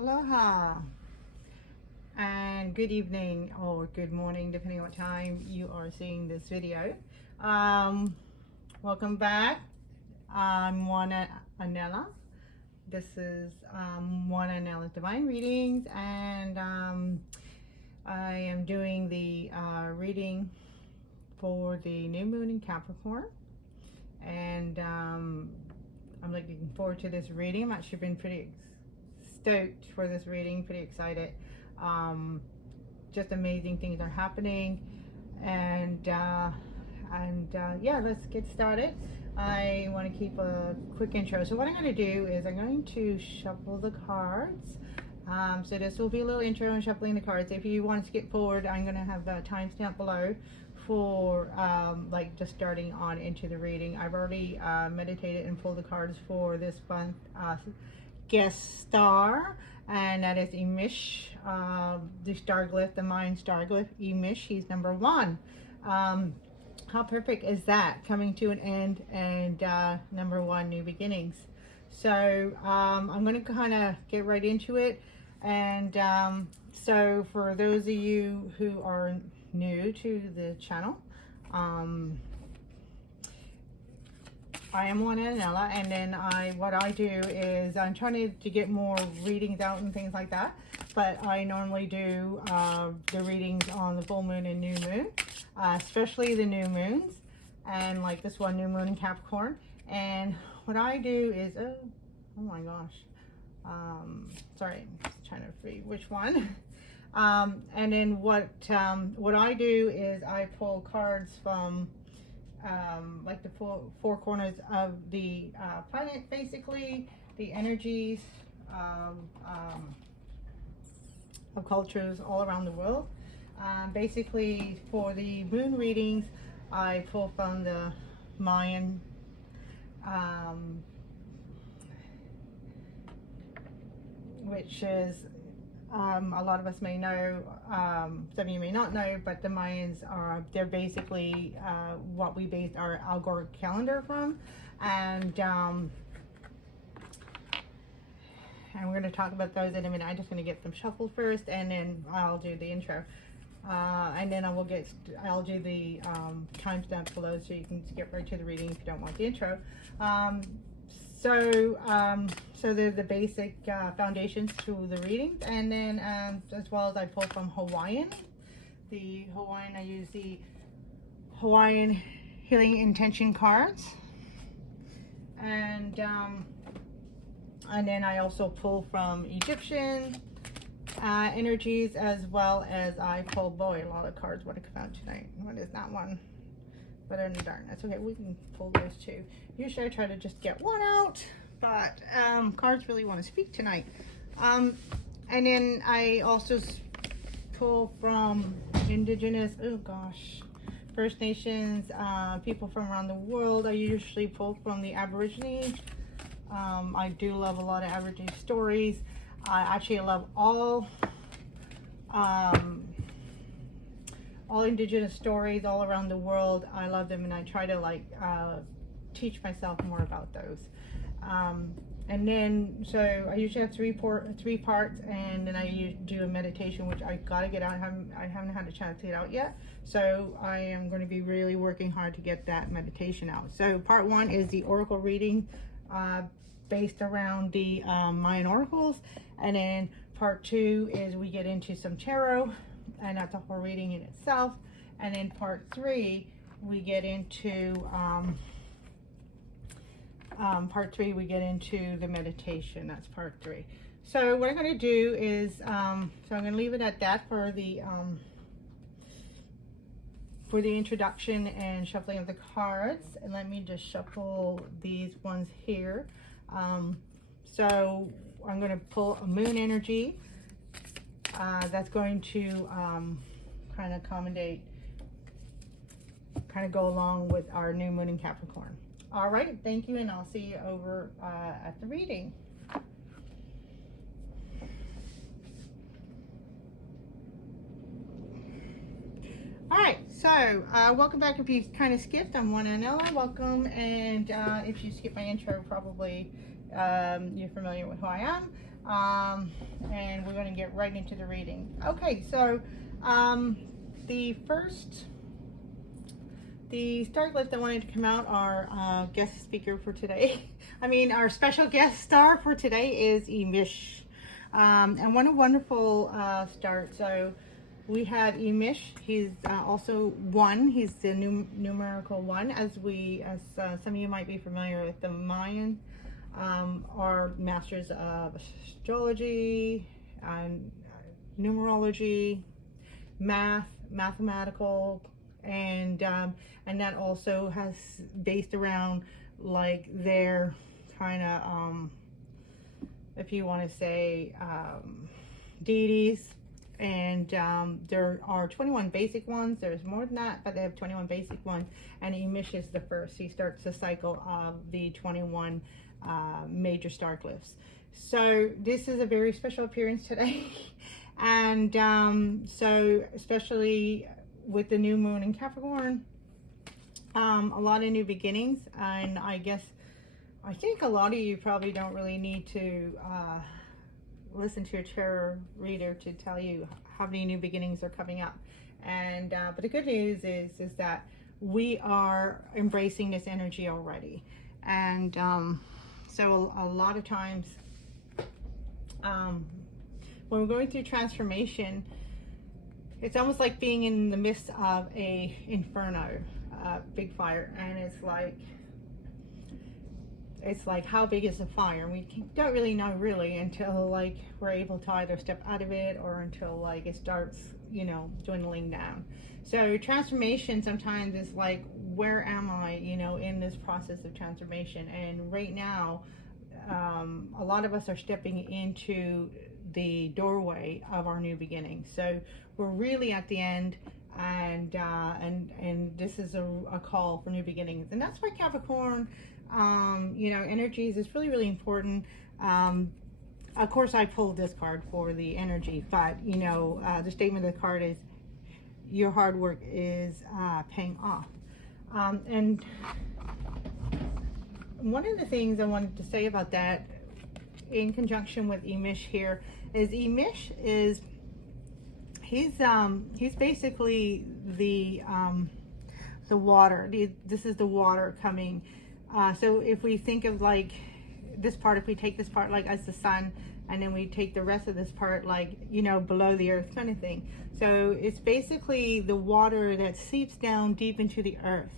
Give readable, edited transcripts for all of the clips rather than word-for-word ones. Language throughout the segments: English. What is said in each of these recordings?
Aloha and good evening or good morning, depending on what time you are seeing this video. Welcome back. I'm Anelas. This is Anelas Divine Readings, and I am doing the reading for the new moon in Capricorn, and I'm looking forward to this reading. I've actually been pretty stoked for this reading, pretty excited. Just amazing things are happening, and yeah, let's get started. I want to keep a quick intro. So what I'm going to do is I'm going to shuffle the cards. So this will be a little intro on shuffling the cards. If you want to skip forward, I'm going to have the timestamp below for like just starting on into the reading. I've already meditated and pulled the cards for this month guest star, and that is Emish, the star glyph, the mind star glyph. Emish, he's number 1. How perfect is that, coming to an end, and number 1, new beginnings. So I'm going to kind of get right into it. And so for those of you who are new to the channel, I am Anela, and then what I do is I'm trying to get more readings out and things like that, but I normally do the readings on the full moon and new moon, especially the new moons, and like this one, new moon in Capricorn. And what I do is, oh my gosh, sorry, I'm just trying to read which one. And then what I do is I pull cards from like the four corners of the planet, basically the energies of cultures all around the world. Basically for the moon readings, I pull from the Mayan which is a lot of us may know, some of you may not know, but the Mayans they're basically what we based our algoric calendar from, and we're going to talk about those in a minute. I'm just going to get them shuffled first, and then I'll do the intro, and then I'll do the timestamp below, so you can get right to the reading if you don't want the intro. So they're the basic foundations to the readings, and then as well as I pull from Hawaiian. I use the Hawaiian Healing Intention cards, and then I also pull from Egyptian energies, as well as I pull, boy, a lot of cards want to come out tonight. What is that one? But in the dark, that's okay, we can pull those too. Usually I try to just get one out, but cards really want to speak tonight. And then I also pull from indigenous, First Nations, people from around the world. I usually pull from the Aborigines. I do love a lot of Aborigine stories. I actually love all indigenous stories all around the world. I love them, and I try to teach myself more about those. And then, so I usually have three parts, and then I do a meditation, which I gotta get out. I haven't had a chance to get out yet, so I am going to be really working hard to get that meditation out. So part 1 is the oracle reading, based around the Mayan oracles, and then part 2 is we get into some tarot, and that's a whole reading in itself. And then part 3 we get into the meditation. That's part 3. So what I'm going to do is so I'm going to leave it at that for the introduction and shuffling of the cards. And let me just shuffle these ones here. So I'm going to pull a moon energy. That's going to kind of go along with our new moon in Capricorn. All right, thank you, and I'll see you over at the reading. All right, so welcome back. If you kind of skipped, I'm Anela. Welcome, and if you skip my intro, probably you're familiar with who I am. And we're going to get right into the reading. Okay, so the star glyph that wanted to come out, our guest speaker for today, our special guest star for today is Emish. And what a wonderful start. So we have Emish. He's also one. He's the numerical one, as some of you might be familiar with. The Mayan are masters of astrology and numerology, mathematical, and that also has based around like their kind of if you want to say deities. And there are 21 basic ones. There's more than that, but they have 21 basic ones. And Emish is the first. He starts the cycle of the 21 major star glyphs. So this is a very special appearance today. And so especially with the new moon in Capricorn, a lot of new beginnings. And I think a lot of you probably don't really need to listen to a tarot reader to tell you how many new beginnings are coming up. And but the good news is that we are embracing this energy already. And so a lot of times when we're going through transformation, it's almost like being in the midst of a inferno, big fire. And it's like how big is the fire? We don't really know until like we're able to either step out of it or until like it starts, dwindling down. So transformation sometimes is like, where am I, in this process of transformation? And right now, a lot of us are stepping into the doorway of our new beginning. So we're really at the end, and this is a call for new beginnings. And that's why Capricorn, energies is really, really important. Of course, I pulled this card for the energy, but the statement of the card is your hard work is paying off. And one of the things I wanted to say about that, in conjunction with Emish here, is Emish is he's basically the water. This is the water coming. So if we think of like this part, if we take this part like as the sun, and then we take the rest of this part like, below the earth kind of thing. So it's basically the water that seeps down deep into the earth.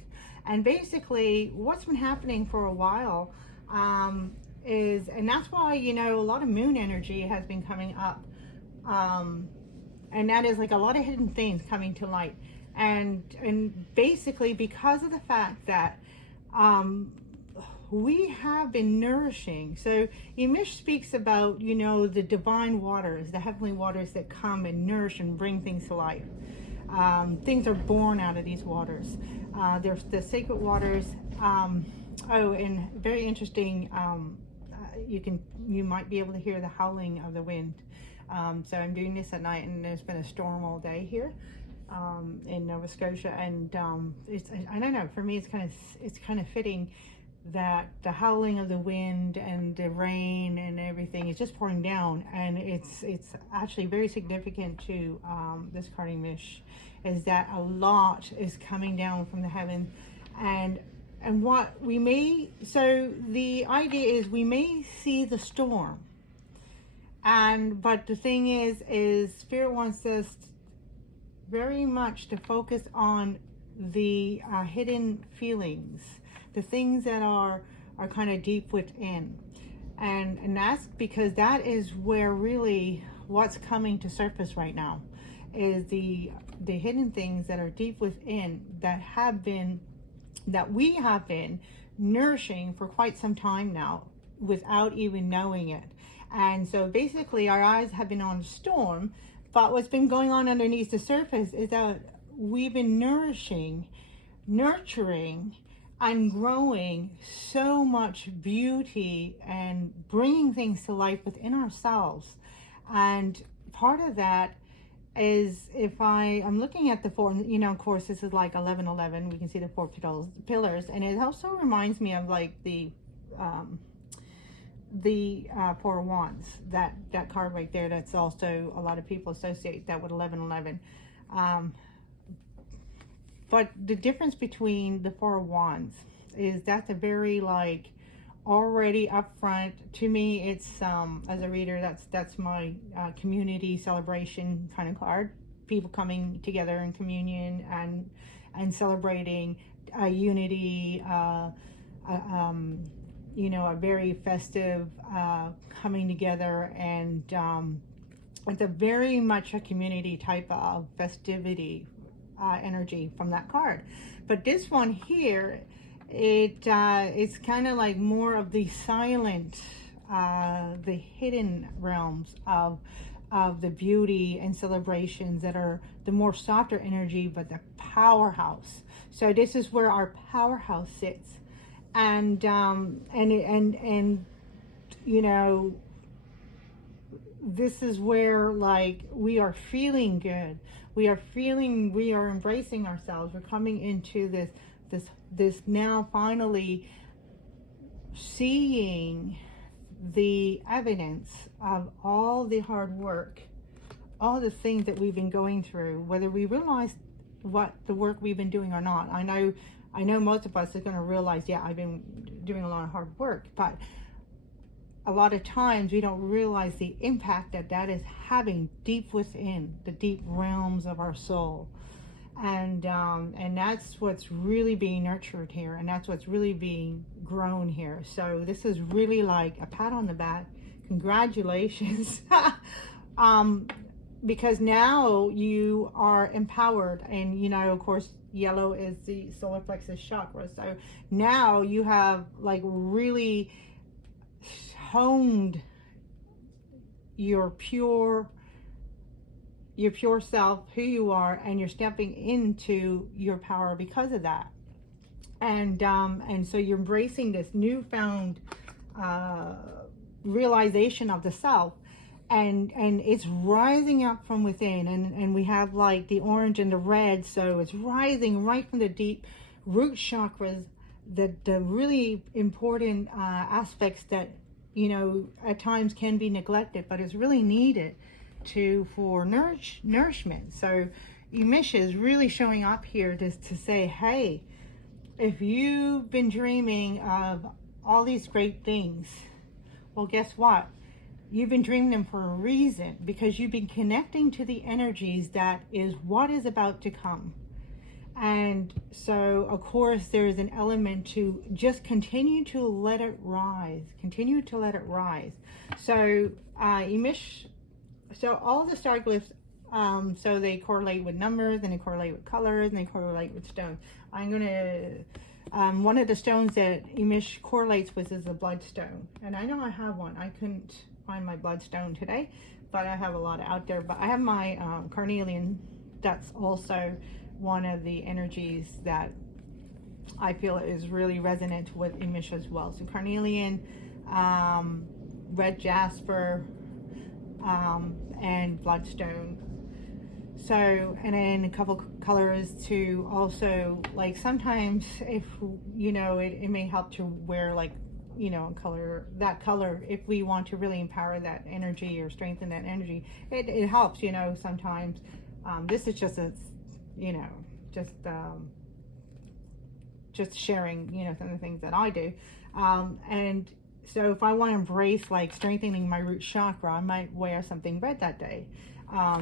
And basically what's been happening for a while and that's why, a lot of moon energy has been coming up. And that is like a lot of hidden things coming to light. And basically because of the fact that we have been nourishing. So Emish speaks about, the divine waters, the heavenly waters that come and nourish and bring things to life. Things are born out of these waters. There's the sacred waters. And very interesting, you might be able to hear the howling of the wind. So I'm doing this at night, and there's been a storm all day here in Nova Scotia, and I don't know, for me it's kind of fitting that the howling of the wind and the rain and everything is just pouring down. And it's actually very significant to this card Emish, is that a lot is coming down from the heavens. And what we may, so the idea is we may see the storm, but the thing is Spirit wants us very much to focus on the hidden feelings, the things that are kind of deep within. And that's because that is where really what's coming to surface right now, is the hidden things that are deep within, that we have been nourishing for quite some time now without even knowing it. And so basically our eyes have been on a storm, but what's been going on underneath the surface is that we've been nurturing and growing so much beauty and bringing things to life within ourselves. And part of that is, if I'm looking at the four, of course this is like 11:11, we can see the four pillars, and it also reminds me of like the the Four of Wands, that card right there. That's also a lot of people associate that with 1111. But the difference between the Four of Wands is that's a very like already upfront. To me, it's as a reader, that's my community celebration kind of card. People coming together in communion and celebrating unity, you know, a very festive coming together, and it's a very much a community type of festivity energy from that card. But this one here, it's kind of like more of the silent, the hidden realms of the beauty and celebrations that are the more softer energy, but the powerhouse. So this is where our powerhouse sits, and you know, this is where like we are feeling good. We are embracing ourselves. We're coming into this now finally seeing the evidence of all the hard work, all the things that we've been going through, whether we realize what the work we've been doing or not. I know most of us are going to realize, yeah, I've been doing a lot of hard work, but a lot of times we don't realize the impact that is having deep within the deep realms of our soul. And that's what's really being nurtured here, and that's what's really being grown here. So this is really like a pat on the back. Congratulations. Because now you are empowered, and you know, of course, yellow is the solar plexus chakra. So now you have like really honed your pure self, who you are, and you're stepping into your power because of that. And so you're embracing this newfound realization of the self, and it's rising up from within, and we have like the orange and the red, so it's rising right from the deep root chakras, the really important aspects that, you know, at times can be neglected, but it's really needed for nourishment. So Umisha is really showing up here just to say, hey, if you've been dreaming of all these great things, well, guess what? You've been dreaming them for a reason, because you've been connecting to the energies that is what is about to come. And so, of course, there's an element to just continue to let it rise. Continue to let it rise. So, so all the star glyphs, so they correlate with numbers, and they correlate with colors, and they correlate with stones. I'm going to, one of the stones that Imish correlates with is a bloodstone. And I know I have one. I couldn't find my bloodstone today, but I have a lot out there. But I have my carnelian. That's also one of the energies that I feel is really resonant with Imish as well. So carnelian, red jasper, and bloodstone. So, and then a couple colors to also, like, sometimes if, you know, it may help to wear, like, you know, that color if we want to really empower that energy or strengthen that energy. It helps, you know, sometimes. This is just a, you know, just sharing, you know, some of the things that I do. And so if I want to embrace like strengthening my root chakra, I might wear something red that day.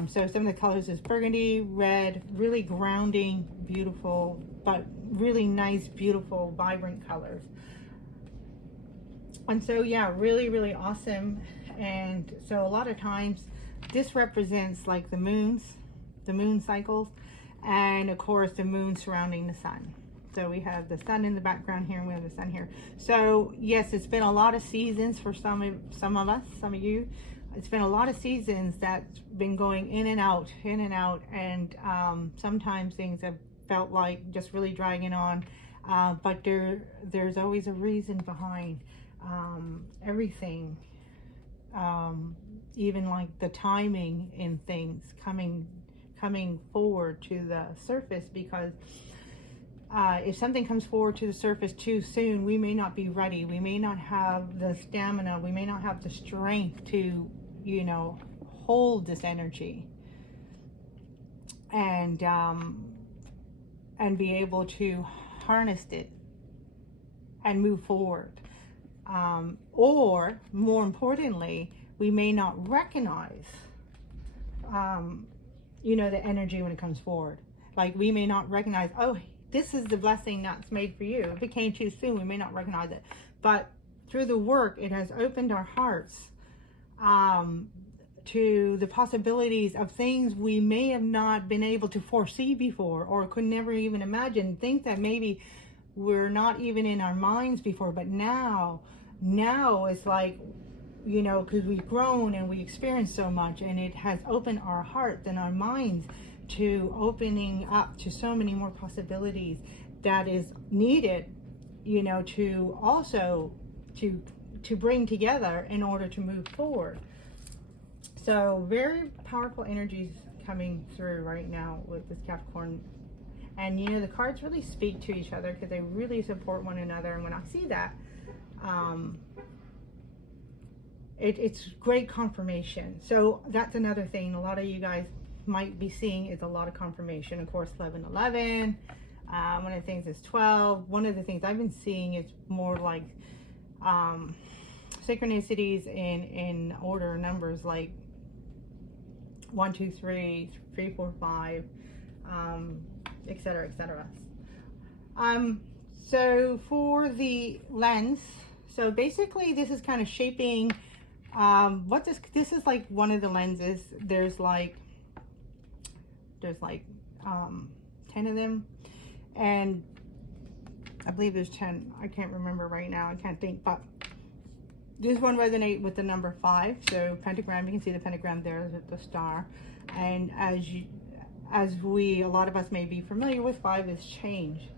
So some of the colors is burgundy, red, really grounding, beautiful, but really nice, beautiful, vibrant colors. And so, yeah, really, really awesome. And so a lot of times this represents like the moon cycles, and of course the moon surrounding the sun. So we have the sun in the background here, and we have the sun here. So yes, it's been a lot of seasons for some of you. It's been a lot of seasons that's been going in and out, and sometimes things have felt like just really dragging on. But there's always a reason behind everything. Even like the timing in things coming forward to the surface, because if something comes forward to the surface too soon, we may not be ready. We may not have the stamina. We may not have the strength to, you know, hold this energy and be able to harness it and move forward. Or more importantly, we may not recognize, you know, the energy when it comes forward. Like we may not recognize, oh, this is the blessing that's made for you. If it came too soon, we may not recognize it. But through the work, it has opened our hearts to the possibilities of things we may have not been able to foresee before, or could never even imagine. Things that maybe were not even in our minds before, but now it's like, you know, because we've grown and we experienced so much, and it has opened our hearts and our minds to opening up to so many more possibilities that is needed, you know, to also to bring together in order to move forward. So very powerful energies coming through right now with this Capricorn. And you know, the cards really speak to each other because they really support one another. And when I see that, it's great confirmation. So that's another thing a lot of you guys might be seeing is a lot of confirmation. Of course, 1111. One of the things is 12. One of the things I've been seeing is more like synchronicities in order numbers, like 1, 2, 3, 3, 4, 5, etc., etc. So for the lens, so basically this is kind of shaping what this is like one of the lenses. There's like 10 of them, and I believe there's 10. I can't remember right now. I can't think, but this one resonates with the number 5. So pentagram, you can see the pentagram there, the star. And a lot of us may be familiar with, 5 is change.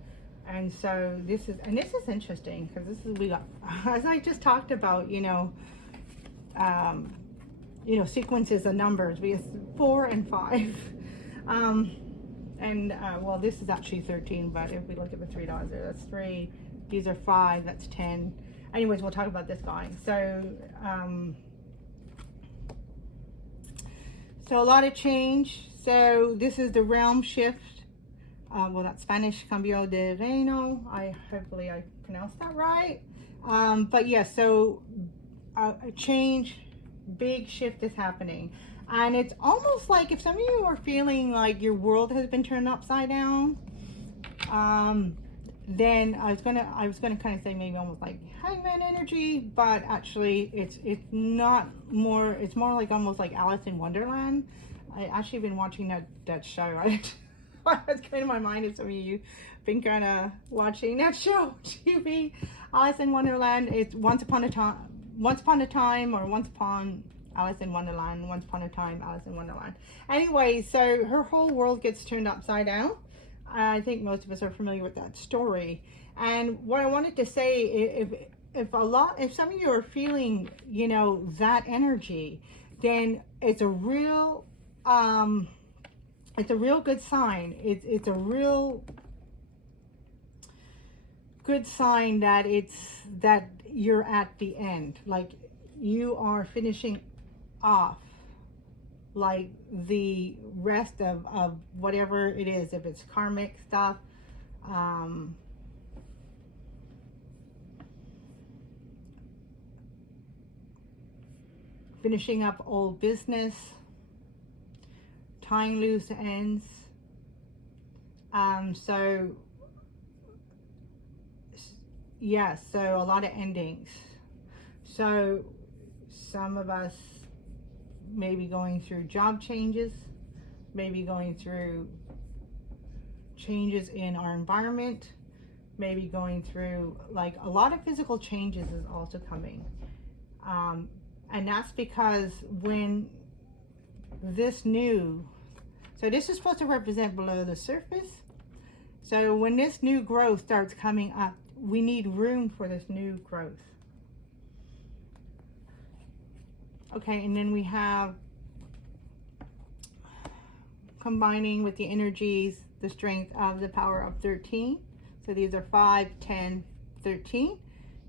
And so this is interesting because we got, as I just talked about, sequences of numbers. We have 4 and 5. Well, this is actually 13, but if we look at the 3 dots there, that's 3. These are 5, that's 10. Anyways, we'll talk about this guy. So, so a lot of change. So this is the realm shift. Well, that's Spanish, cambio de reino. Hopefully I pronounced that right. But yeah, so a change, big shift is happening. And it's almost like if some of you are feeling like your world has been turned upside down, then I was gonna kind of say maybe almost like Hangman energy, but actually it's not more. It's more like almost like Alice in Wonderland. I actually been watching that show, right? That's kind of my mind, and some of you been kind of watching that show TV, Alice in Wonderland. It's once upon a time, or once upon Alice in Wonderland, once upon a time, Alice in Wonderland. Anyway, so her whole world gets turned upside down. I think most of us are familiar with that story. And what I wanted to say, if some of you are feeling, that energy, then it's a real good sign. It's a real good sign that you're at the end, like you are finishing off like the rest of whatever it is, if it's karmic stuff, finishing up old business, tying loose ends. So a lot of endings. So some of us may be going through job changes, maybe going through changes in our environment, maybe going through like a lot of physical changes is also coming. And that's because when this is supposed to represent below the surface. So when this new growth starts coming up, we need room for this new growth. Okay, and then we have combining with the energies, the strength of the power of 13. So these are 5, 10, 13.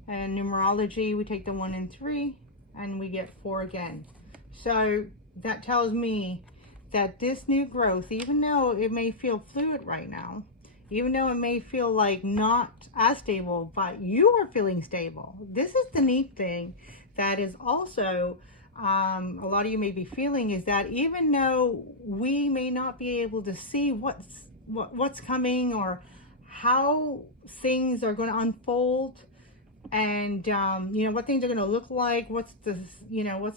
And numerology, we take the 1 and 3 and we get 4 again. So that tells me that this new growth, even though it may feel fluid right now, even though it may feel like not as stable, but you are feeling stable. This is the neat thing that is also a lot of you may be feeling, is that even though we may not be able to see what's coming or how things are going to unfold, and you know, what things are going to look like, what's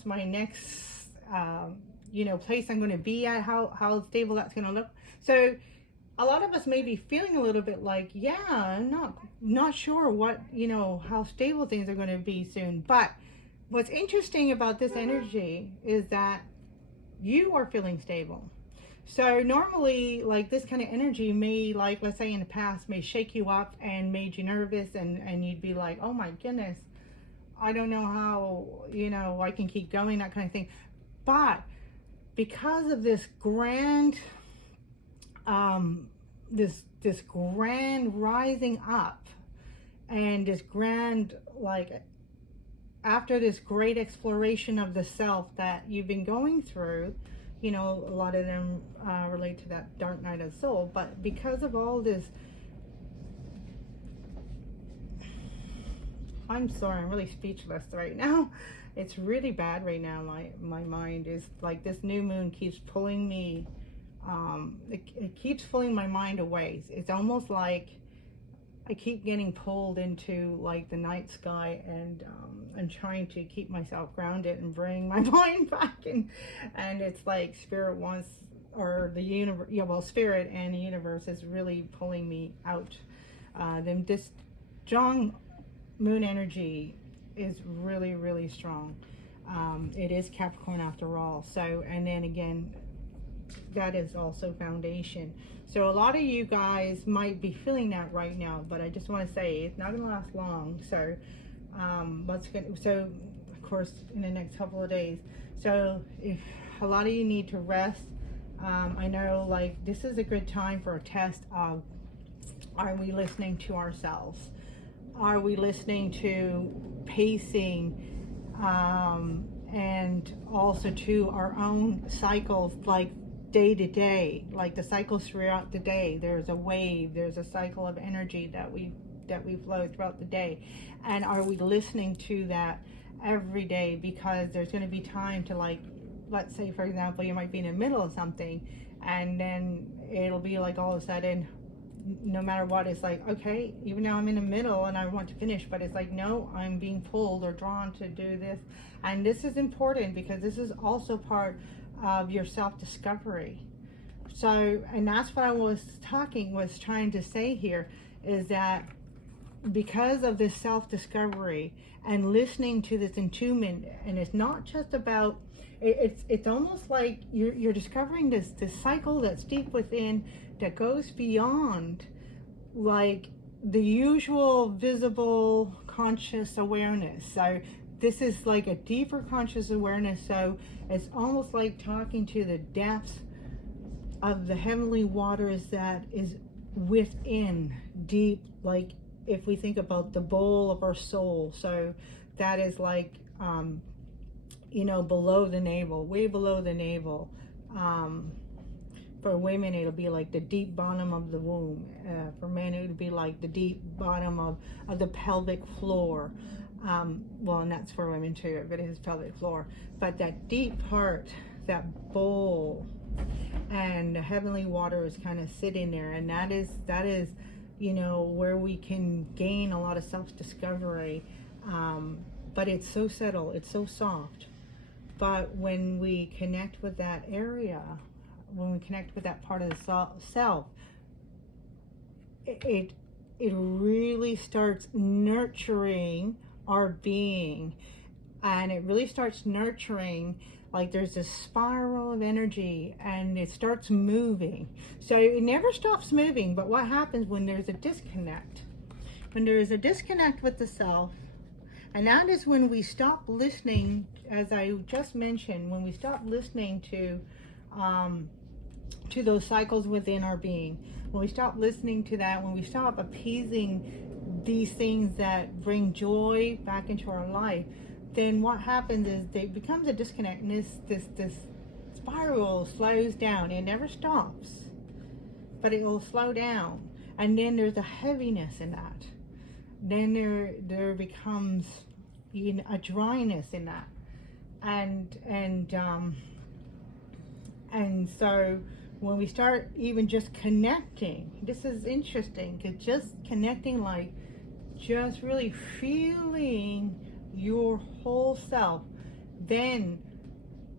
my next place I'm going to be at, how stable that's going to look. So a lot of us may be feeling a little bit like, yeah, I'm not sure what, how stable things are going to be soon. But what's interesting about this energy is that you are feeling stable. So normally, like, this kind of energy may, like, let's say in the past, may shake you up and made you nervous, and you'd be like, oh my goodness, I don't know how, I can keep going, that kind of thing. But because of this grand, this grand rising up, and this grand, like, after this great exploration of the self that you've been going through, a lot of them relate to that dark night of the soul. But because of all this, I'm sorry, I'm really speechless right now. It's really bad right now. My mind is like, this new moon keeps pulling me, it keeps pulling my mind away. It's almost like I keep getting pulled into, like, the night sky, and trying to keep myself grounded and bring my mind back, and it's like spirit wants, or the universe, spirit and the universe is really pulling me out. This strong moon energy is really, really strong. It is Capricorn after all. So, and then again, that is also foundation. So a lot of you guys might be feeling that right now, but I just want to say it's not going to last long. So so of course in the next couple of days. So if a lot of you need to rest, I know, like, this is a good time for a test of, are we listening to ourselves? Are we listening to pacing, and also to our own cycles, like day to day, like the cycles throughout the day? There's a wave, there's a cycle of energy that we flow throughout the day, and are we listening to that every day? Because there's going to be time to, like, let's say for example, you might be in the middle of something, and then it'll be like all of a sudden, no matter what, it's like, okay, even though I'm in the middle and I want to finish, but it's like, no, I'm being pulled or drawn to do this. And this is important because this is also part of your self-discovery. So, and that's what I was trying to say here, is that because of this self-discovery and listening to this attunement, and it's not just about, it's almost like you're discovering this cycle that's deep within, that goes beyond, like, the usual visible conscious awareness. So this is like a deeper conscious awareness. So it's almost like talking to the depths of the heavenly waters that is within, deep, like, if we think about the bowl of our soul. So that is like, below the navel, way below the navel. For women, it'll be like the deep bottom of the womb. For men, it would be like the deep bottom of the pelvic floor. Well, and that's for women too, but it is pelvic floor. But that deep part, that bowl, and the heavenly water is kind of sitting there, and that is where we can gain a lot of self-discovery. But it's so subtle, it's so soft. But when we connect with that area, when we connect with that part of the self, it really starts nurturing our being, and it really starts nurturing, like, there's this spiral of energy, and it starts moving. So it never stops moving. But what happens when there's a disconnect? When there is a disconnect with the self, and that is when we stop listening, as I just mentioned, when we stop listening to those cycles within our being. when we stop listening to that, when we stop appeasing these things that bring joy back into our life, then what happens is there becomes a disconnect, and this spiral slows down. It never stops, but it will slow down, and then there's a heaviness in that. Then there becomes a dryness in that, and so when we start even just connecting, this is interesting, because just connecting, like just really feeling your whole self, then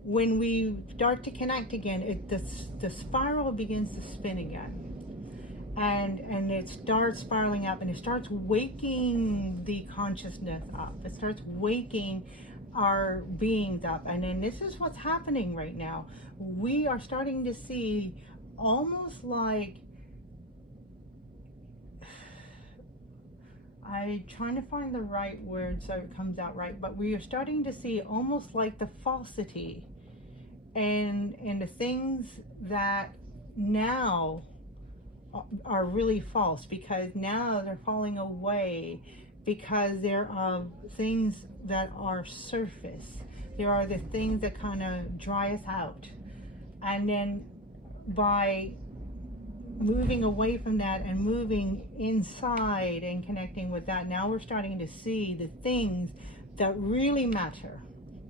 when we start to connect again, the spiral begins to spin again, and it starts spiraling up, and it starts waking the consciousness up. It starts waking our beings up. And then this is what's happening right now. We are starting to see almost like, I'm trying to find the right word so it comes out right, but we are starting to see almost like the falsity and the things that now are really false, because now they're falling away, because there are things that are surface. There are the things that kind of dry us out. And then by moving away from that and moving inside and connecting with that, now we're starting to see the things that really matter,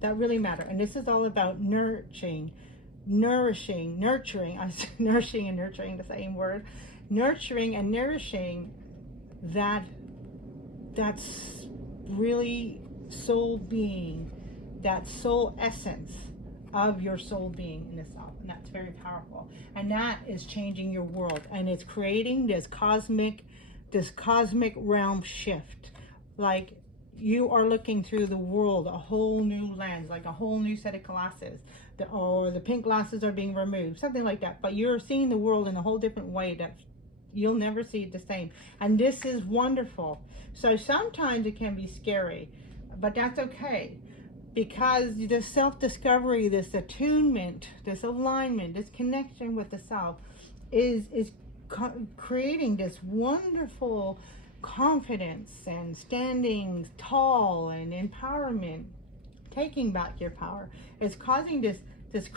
And this is all about nourishing, nourishing, nourishing and nurturing, the same word, nurturing and nourishing that's really soul being, that soul essence of your soul being in itself. And that's very powerful, and that is changing your world, and it's creating this cosmic realm shift. Like, you are looking through the world a whole new lens, like a whole new set of glasses, or the pink glasses are being removed, something like that. But you're seeing the world in a whole different way that you'll never see it the same, and this is wonderful. So sometimes it can be scary, but that's okay, because this self-discovery, this attunement, this alignment, this connection with the self is creating this wonderful confidence and standing tall and empowerment, taking back your power. It's causing this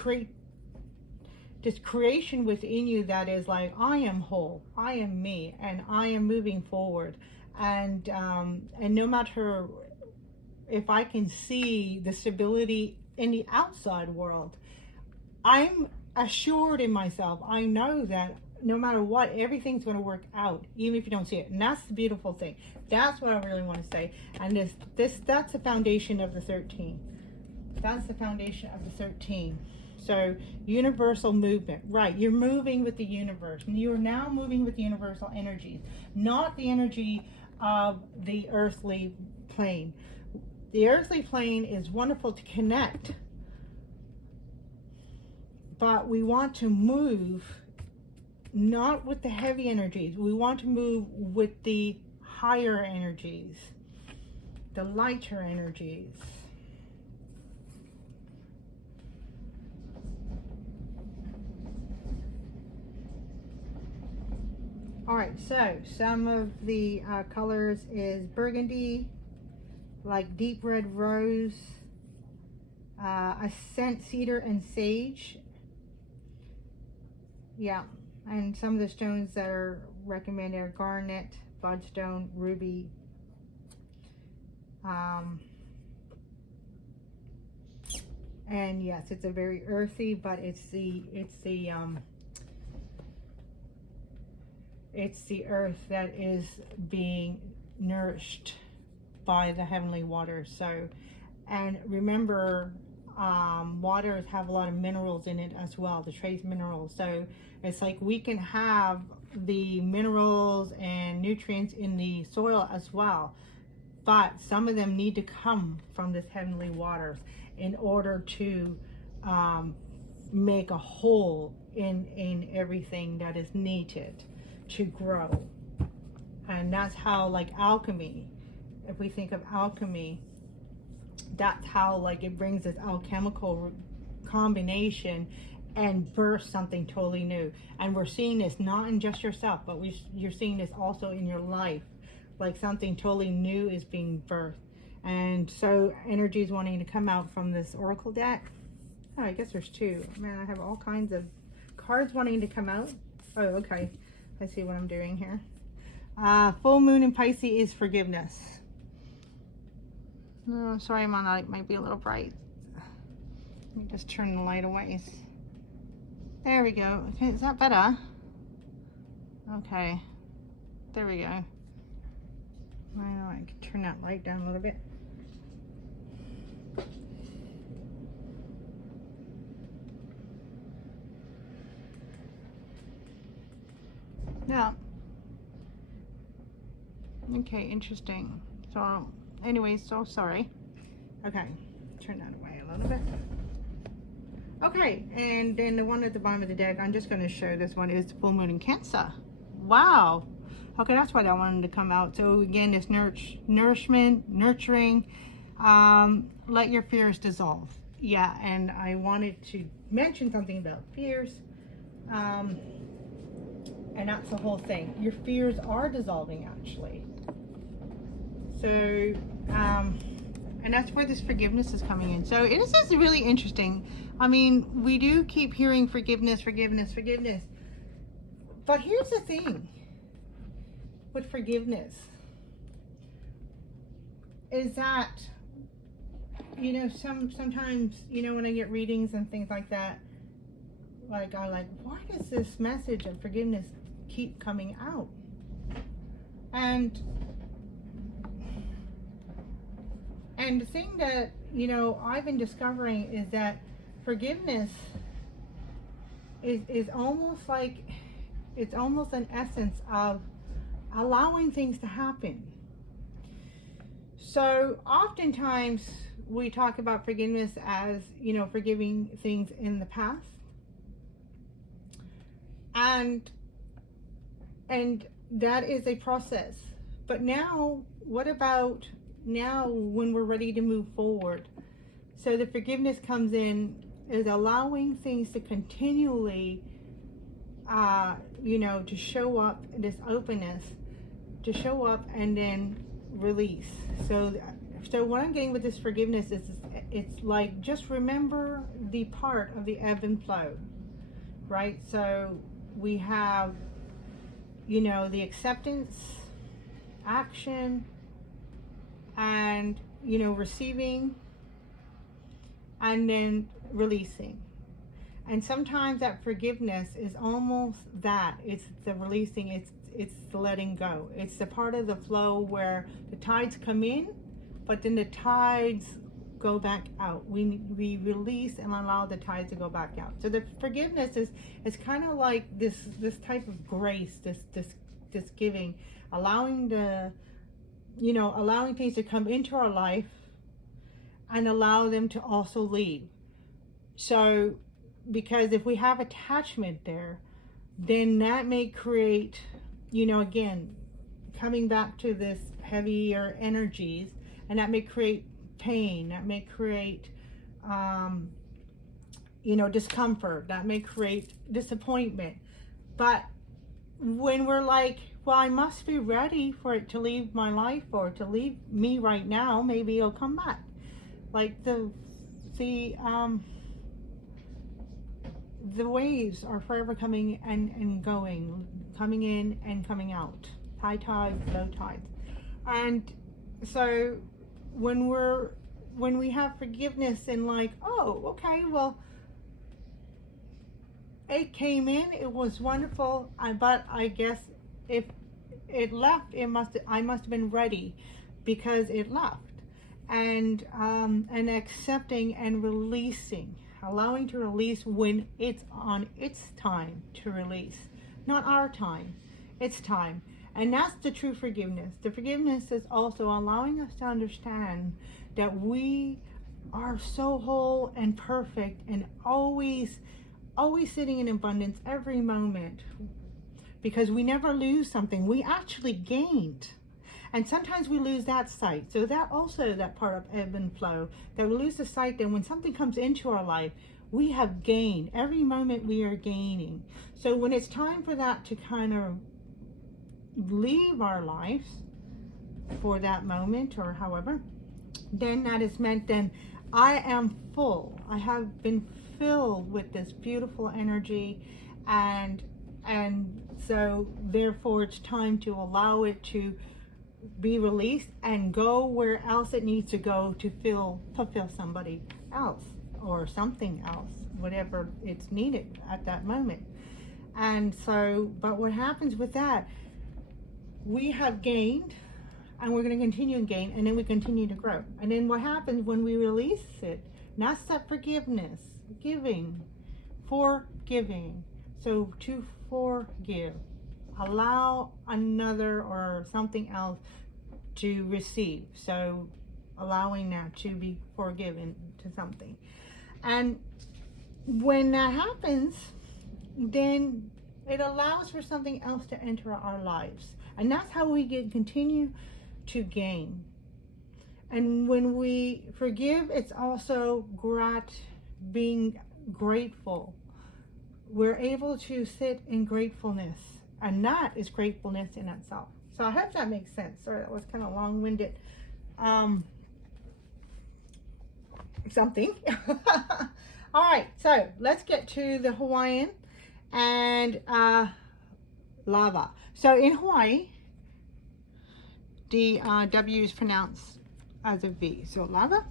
creation within you that is like, I am whole, I am me, and I am moving forward. And no matter if I can see the stability in the outside world, I'm assured in myself. I know that no matter what, everything's going to work out, even if you don't see it. And that's the beautiful thing. That's what I really want to say. And that's the foundation of the 13. That's the foundation of the 13. So universal movement, right? You're moving with the universe. You are now moving with the universal energies, not the energy of the earthly plane. The earthly plane is wonderful to connect, but we want to move not with the heavy energies. We want to move with the higher energies, the lighter energies. All right, so some of the colors is burgundy, like deep red rose, scent cedar and sage. Yeah, and some of the stones that are recommended are garnet, bloodstone, ruby. And yes, it's a very earthy, but it's the earth that is being nourished by the heavenly waters. So, and remember, waters have a lot of minerals in it as well, the trace minerals. So it's like we can have the minerals and nutrients in the soil as well, but some of them need to come from this heavenly waters in order to make a whole in everything that is needed to grow. And that's how, like, alchemy, if we think of alchemy, that's how, like, it brings this alchemical combination and birth something totally new. And we're seeing this not in just yourself, but you're seeing this also in your life, like something totally new is being birthed. And so energy is wanting to come out from this oracle deck. Oh, I guess there's two. Man, I have all kinds of cards wanting to come out. Oh, okay, I see what I'm doing here. Full moon in Pisces is forgiveness. Oh, sorry, my light might be a little bright. Let me just turn the light away. There we go. Okay, is that better? Okay, there we go. I know I can turn that light down a little bit. Now, okay, interesting. So, anyway, so sorry. Okay, turn that away a little bit. Okay, and then the one at the bottom of the deck, I'm just going to show this one is the full moon in Cancer. Wow. Okay, that's why I wanted to come out. So again, this nourishment, nurturing, let your fears dissolve. Yeah, and I wanted to mention something about fears. And that's the whole thing. Your fears are dissolving, actually. So, and that's where this forgiveness is coming in. So this is really interesting. I mean, we do keep hearing forgiveness, forgiveness, forgiveness. But here's the thing with forgiveness is that, you know, sometimes, you know, when I get readings and things like that, like I'm like, why does this message of forgiveness keep coming out? And the thing that, you know, I've been discovering is that forgiveness is almost like, it's almost an essence of allowing things to happen. So oftentimes we talk about forgiveness as, you know, forgiving things in the past. And that is a process. But now, what about now when we're ready to move forward? So the forgiveness comes in is allowing things to continually, you know, to show up, this openness, to show up and then release. So what I'm getting with this forgiveness is it's like, just remember the part of the ebb and flow, right? So we have, you know, the acceptance, action, and, you know, receiving, and then releasing. And sometimes that forgiveness is almost that. It's the releasing, it's the letting go. It's the part of the flow where the tides come in, but then the tides go back out. We release and allow the tides to go back out. So the forgiveness is kind of like this type of grace, this giving, allowing allowing things to come into our life and allow them to also leave. So, because if we have attachment there, then that may create, you know, again, coming back to this heavier energies, and that may create pain, that may create, you know, discomfort, that may create disappointment. But when we're like, well, I must be ready for it to leave my life or to leave me right now, maybe it'll come back. Like the waves are forever coming and going, coming in and coming out, high tides, low tides. And so when we have forgiveness and like, oh, okay, well, it came in, it was wonderful, but I guess if it left, I must have been ready because it left. And accepting and releasing, allowing to release when it's on its time to release, not our time, its time. And that's the true forgiveness. The forgiveness is also allowing us to understand that we are so whole and perfect and always sitting in abundance every moment, because we never lose something. We actually gained. And sometimes we lose that sight. So that also, that part of ebb and flow, that we lose the sight that when something comes into our life, we have gained. Every moment we are gaining. So when it's time for that to kind of leave our lives for that moment or however, then that is meant, then I am full. I have been filled with this beautiful energy, and so therefore it's time to allow it to be released and go where else it needs to go to fulfill somebody else or something else, whatever it's needed at that moment. And so, but what happens with that, we have gained, and we're going to continue to gain, and then we continue to grow. And then what happens when we release it? And that's that forgiveness, forgiving. So to forgive, allow another or something else to receive. So allowing that to be forgiven to something. And when that happens, then it allows for something else to enter our lives. And that's how we continue to gain. And when we forgive, it's also being grateful. We're able to sit in gratefulness, and that is gratefulness in itself. So I hope that makes sense. Sorry, that was kind of long-winded. Something. All right, so let's get to the Hawaiian and lava. So in Hawaii, the W is pronounced as a V. So lava.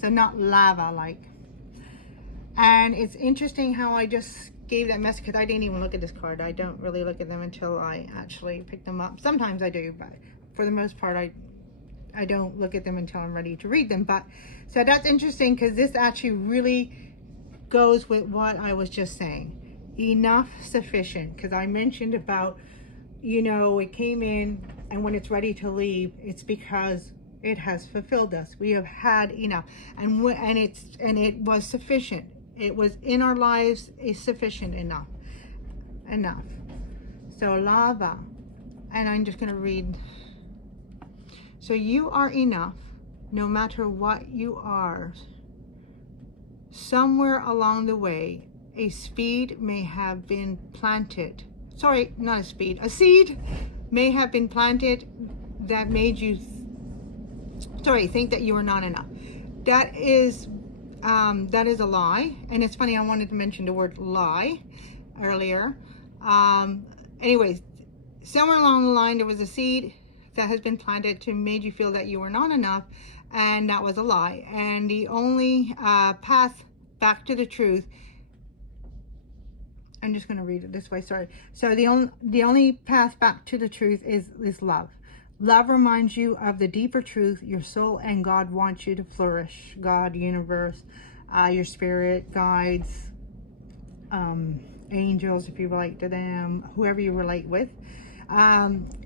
So not lava like. And it's interesting how I just gave that message, because I didn't even look at this card. I don't really look at them until I actually pick them up. Sometimes I do, but for the most part, I don't look at them until I'm ready to read them. But so that's interesting, because this actually really goes with what I was just saying. Enough, sufficient. Because I mentioned about, it came in, and when it's ready to leave, it's because it has fulfilled us. We have had enough, and it was sufficient. It was in our lives, is sufficient enough. So lava, and I'm just going to read. So you are enough, no matter what you are. Somewhere along the way, a seed may have been planted. Sorry, not a seed. A seed may have been planted that made you think that you are not enough. That is a lie. And it's funny, I wanted to mention the word lie earlier. Anyways, somewhere along the line, there was a seed that has been planted to made you feel that you were not enough, and that was a lie. And the only path back to the truth, I'm just going to read it this way, sorry. So the only path back to the truth is love. Love reminds you of the deeper truth your soul and God wants you to flourish. God, universe, your spirit, guides, angels, if you relate to them, whoever you relate with.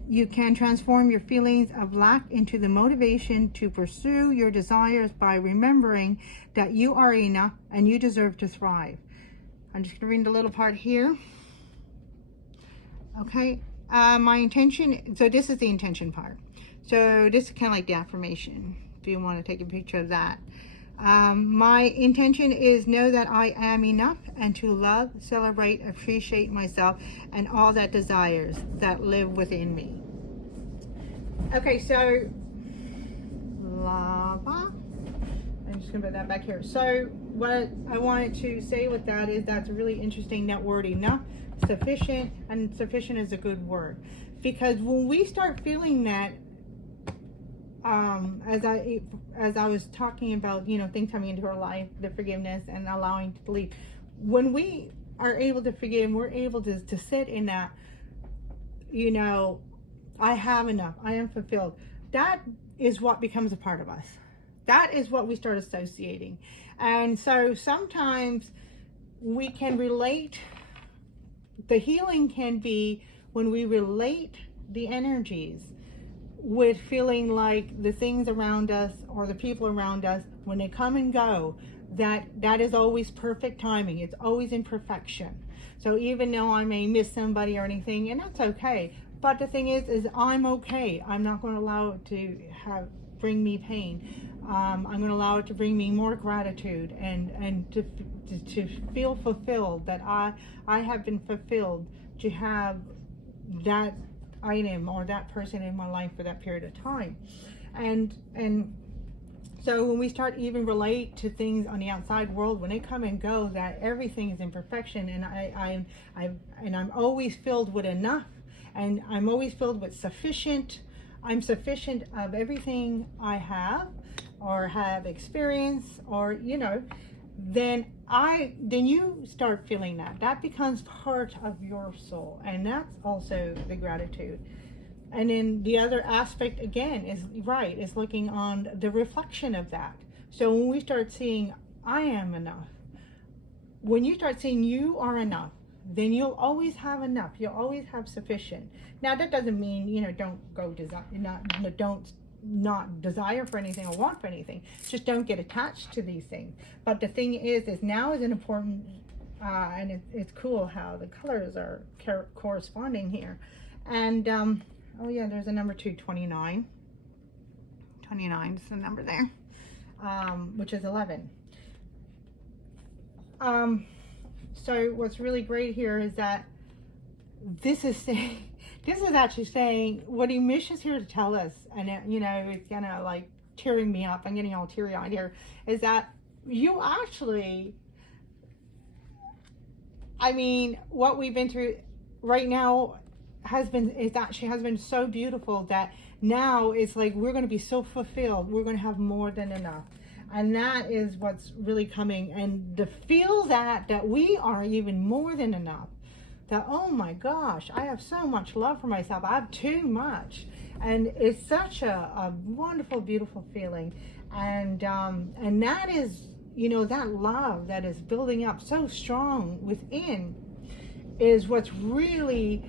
You can transform your feelings of lack into the motivation to pursue your desires by remembering that you are enough and you deserve to thrive. I'm just going to read the little part here. Okay. My intention, so this is the intention part. So this is kind of like the affirmation, if you want to take a picture of that. My intention is know that I am enough, and to love, celebrate, appreciate myself and all that desires that live within me. Okay, so lava. I'm just gonna put that back here. So what I wanted to say with that is that's really interesting, that word enough, sufficient, and sufficient is a good word. Because when we start feeling that, as I was talking about, things coming into our life, the forgiveness and allowing to leave. When we are able to forgive, we're able to sit in that, I have enough, I am fulfilled. That is what becomes a part of us. That is what we start associating. And so sometimes we can relate, the healing can be when we relate the energies with feeling like the things around us or the people around us, when they come and go, that is always perfect timing. It's always in perfection. So even though I may miss somebody or anything, and that's okay. But the thing is I'm okay. I'm not going to allow it to bring me pain. I'm going to allow it to bring me more gratitude and to feel fulfilled, that I have been fulfilled to have that item or that person in my life for that period of time. And so when we start even relate to things on the outside world, when they come and go, that everything is imperfection, and I'm always filled with enough, and I'm always filled with sufficient. I'm sufficient of everything I have or have experienced, or then you start feeling that becomes part of your soul, and that's also the gratitude. And then the other aspect again is looking on the reflection of that. So when we start seeing I am enough, when you start seeing you are enough, then you'll always have enough. You'll always have sufficient. Now that doesn't mean don't go not desire for anything or want for anything. Just don't get attached to these things. But the thing is now is an important and it's cool how the colors are corresponding here. And oh yeah, there's a number 229. 29 is the number there, which is 11. So what's really great here is that this is actually saying what Amish is here to tell us, and it's kind of like tearing me up. I'm getting all teary-eyed here. Is that you actually? I mean, what we've been through right now has been so beautiful that now it's like we're going to be so fulfilled. We're going to have more than enough. And that is what's really coming, and to feel that we are even more than enough, that, oh my gosh, I have so much love for myself. I have too much. And it's such a wonderful, beautiful feeling. And that is, that love that is building up so strong within is what's really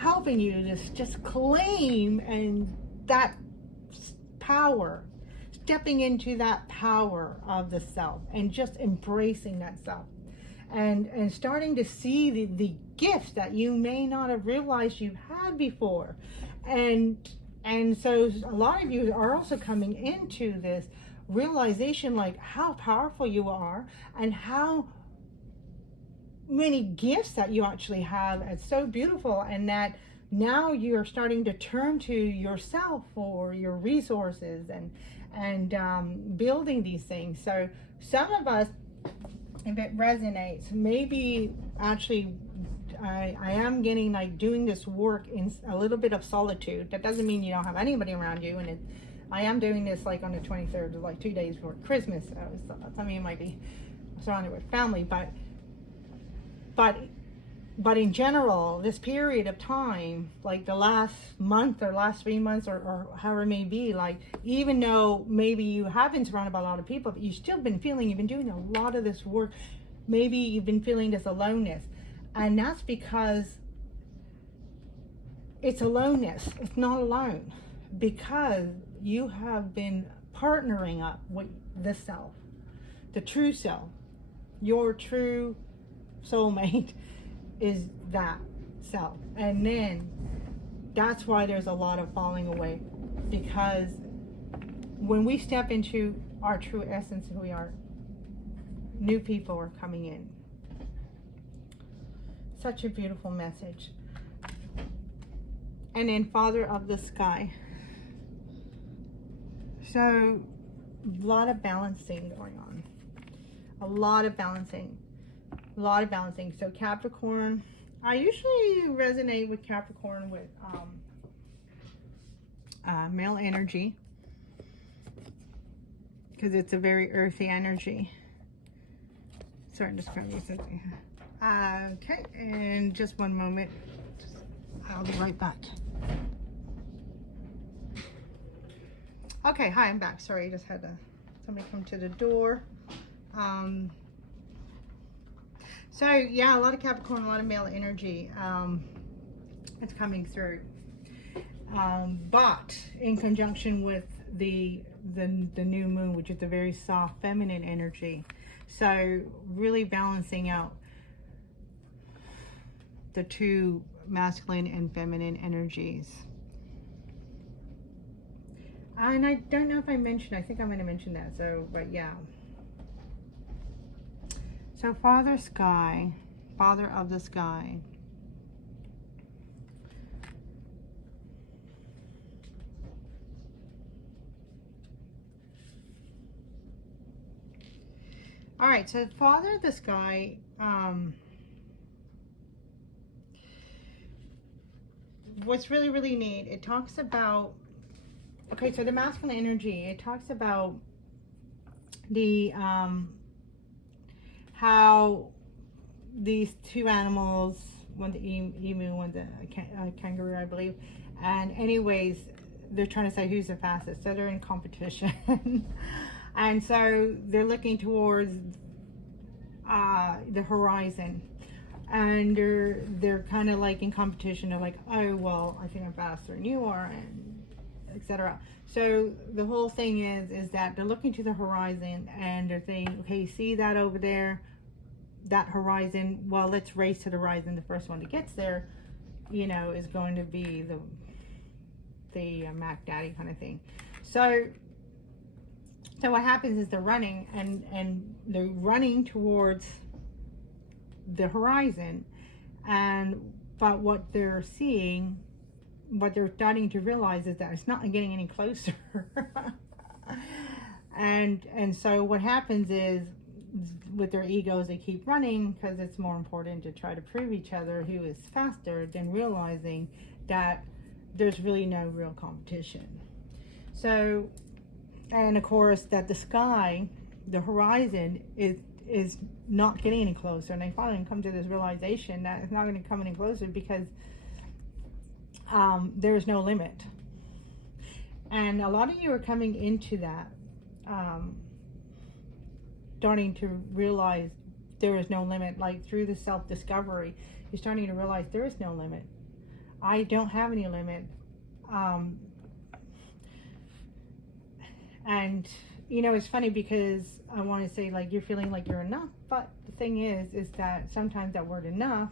helping you to just claim and that power, stepping into that power of the self and just embracing that self, and starting to see the gifts that you may not have realized you had before. And so a lot of you are also coming into this realization, like how powerful you are and how many gifts that you actually have. It's so beautiful, and that now you're starting to turn to yourself for your resources and building these things. So some of us, if it resonates, maybe actually I am getting like doing this work in a little bit of solitude. That doesn't mean you don't have anybody around you, and I am doing this like on the 23rd, like 2 days before Christmas. So some of you might be surrounded with family, but in general, this period of time, like the last month or last 3 months or however it may be, like even though maybe you have been surrounded by a lot of people, but you've still been feeling, you've been doing a lot of this work, maybe you've been feeling this aloneness. And that's because it's aloneness. It's not alone, because you have been partnering up with the self, the true self. Your true soulmate is that self. And then that's why there's a lot of falling away, because when we step into our true essence of who we are, new people are coming in. Such a beautiful message. And then Father of the Sky. So a lot of balancing going on. A lot of balancing. So Capricorn, I usually resonate with Capricorn with male energy, because it's a very earthy energy. Sorry, I'm just going to use something. Okay, and just one moment. I'll be right back. Okay, hi, I'm back. Sorry, I just had somebody come to the door. So yeah, a lot of Capricorn, a lot of male energy. It's coming through. But in conjunction with the new moon, which is a very soft feminine energy. So really balancing out the two masculine and feminine energies. And I don't know if I mentioned, I think I'm going to mention that. So, but yeah. So Father Sky, Father of the Sky. All right, so Father of the Sky, what's really, really neat, it talks about, okay, so the masculine energy, it talks about the, how these two animals, one the emu, one the kangaroo, I believe, and anyways, they're trying to say who's the fastest, so they're in competition. And so they're looking towards the horizon, and they're kind of like in competition. They're like, oh well, I think I'm faster than you are, and etc. So the whole thing is that they're looking to the horizon and they're saying, okay, see that over there, that horizon. Well, let's race to the horizon. The first one that gets there, you know, is going to be the Mac Daddy kind of thing. So what happens is they're running and they're running towards the horizon, but what they're seeing, what they're starting to realize is that it's not getting any closer. and so what happens is, with their egos, they keep running because it's more important to try to prove each other who is faster than realizing that there's really no real competition. So, and of course that the sky, the horizon is not getting any closer, and they finally come to this realization that it's not going to come any closer because there's no limit. And a lot of you are coming into that, starting to realize there is no limit. Like through the self-discovery, you're starting to realize there is no limit. I don't have any limit. And you know, it's funny because I want to say like you're feeling like you're enough, but the thing is that sometimes that word enough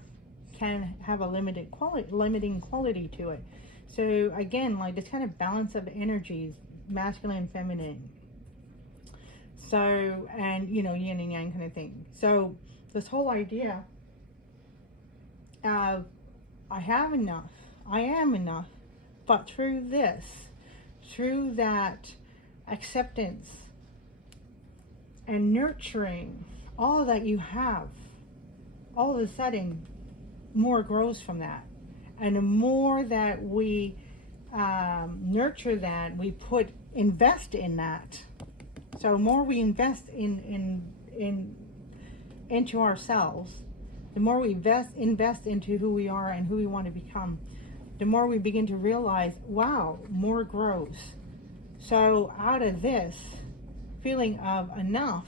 can have a limiting quality to it. So again, like this kind of balance of energies, masculine and feminine. So, and you know, yin and yang kind of thing. So this whole idea of I have enough, I am enough, but through this, through that acceptance and nurturing all that you have, all of a sudden more grows from that. And the more that we nurture that, we invest in that. So the more we invest into ourselves, the more we invest into who we are and who we want to become, the more we begin to realize, wow, more grows. So out of this feeling of enough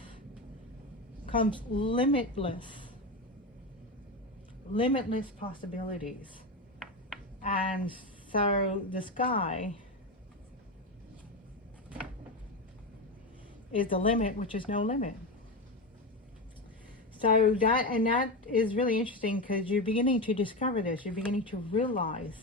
comes limitless possibilities. And so the sky is the limit, which is no limit. So that is really interesting because you're beginning to discover this. You're beginning to realize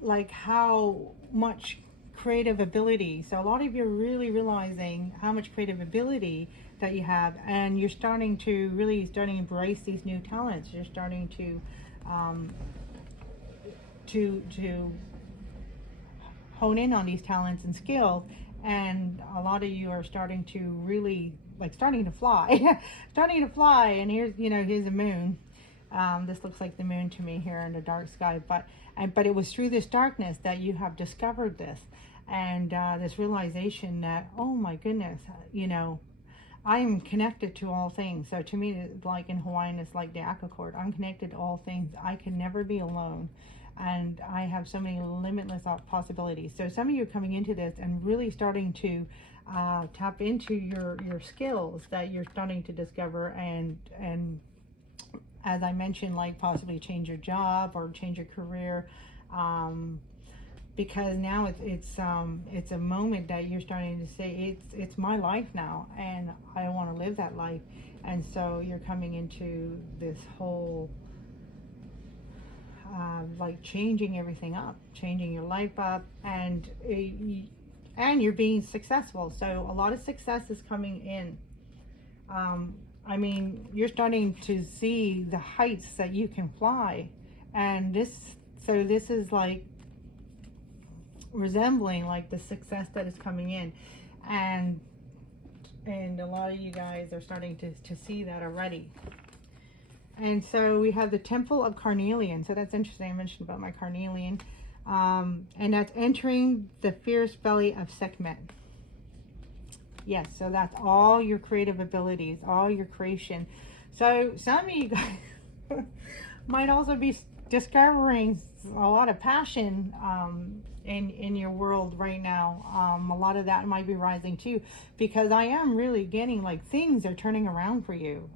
like how much creative ability. So a lot of you are really realizing how much creative ability that you have, and you're starting to embrace these new talents. You're starting to hone in on these talents and skills, and a lot of you are starting to really starting to fly. And here's the moon. This looks like the moon to me here in the dark sky, but it was through this darkness that you have discovered this, and this realization that, oh my goodness, I am connected to all things. So to me, like in Hawaiian, it's like the Aka chord. I'm connected to all things. I can never be alone. And I have so many limitless possibilities. So some of you are coming into this and really starting to tap into your skills that you're starting to discover, and as I mentioned, like possibly change your job or change your career, because now it's a moment that you're starting to say it's my life now, and I want to live that life. And so you're coming into this whole like changing everything up, changing your life up, and you're being successful. So a lot of success is coming in. I mean, you're starting to see the heights that you can fly, and this is like resembling like the success that is coming in, and a lot of you guys are starting to see that already. And so we have the Temple of Carnelian. So that's interesting. I mentioned about my carnelian. And that's entering the fierce belly of Sekhmet. Yes, so that's all your creative abilities, all your creation. So some of you guys might also be discovering a lot of passion in your world right now. A lot of that might be rising too, because I am really getting like things are turning around for you.